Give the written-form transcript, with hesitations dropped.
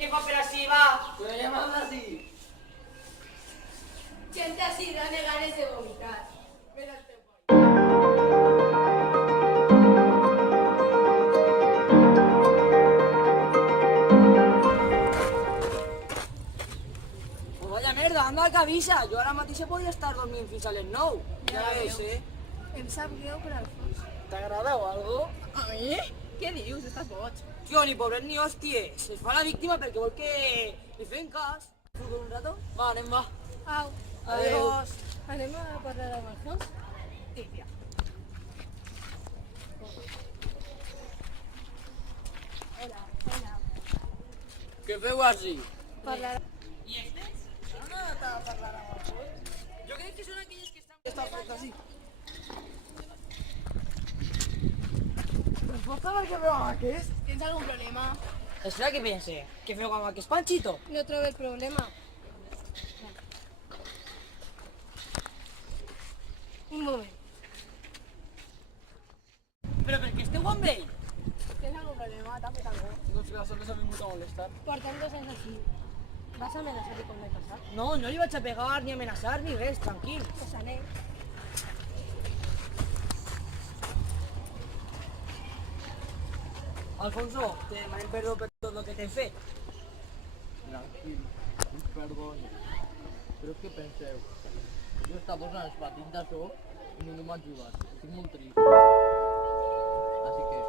què fa per així, va? Però ja m'has d'ací. Gente así, dame ganas de vomitar. Mira el teu pare. Pues vaya merda, anda que avisa. Jo ara mateix podria estar dormint fins a les 9. Ja veus, Em sap greu per Alfons. T'agrada o algo? A mi? Què dius? Estàs boig. Tio, ni pobret ni hòsties. Es fa la víctima perquè vol que li fem cas. Futbol un rato? Va, anem, va. Au. Adiós. Anem a parlar amb Alfons? Sí, tia. Hola, hola. Què feu així? Parlar... I estes? No anat a parlar amb Alfons? Jo crec que són aquelles que estan fent així. Pues pots saber què feu amb aquest? Tens algun problema? Espera que pense. Què feu amb aquest Panchito? No trobo el problema. Un moment. Però per què esteu amb ell? Tens algun problema? T'ha fet algú? Doncs que sols ha vingut a molestar. Portem 2 anys així. Vas amenaçar-hi quan m'he casat? No, no li vaig a pegar, ni amenaçar, ni res, tranquil. Pues anem. Alfonso, te demanem perdó per tot el que t'hem fet. Tranquil, us perdono. Però què penseu? Jo he estat 2 anys patint d'això i ningú m'ha ajudat. Estic molt trist. Així que,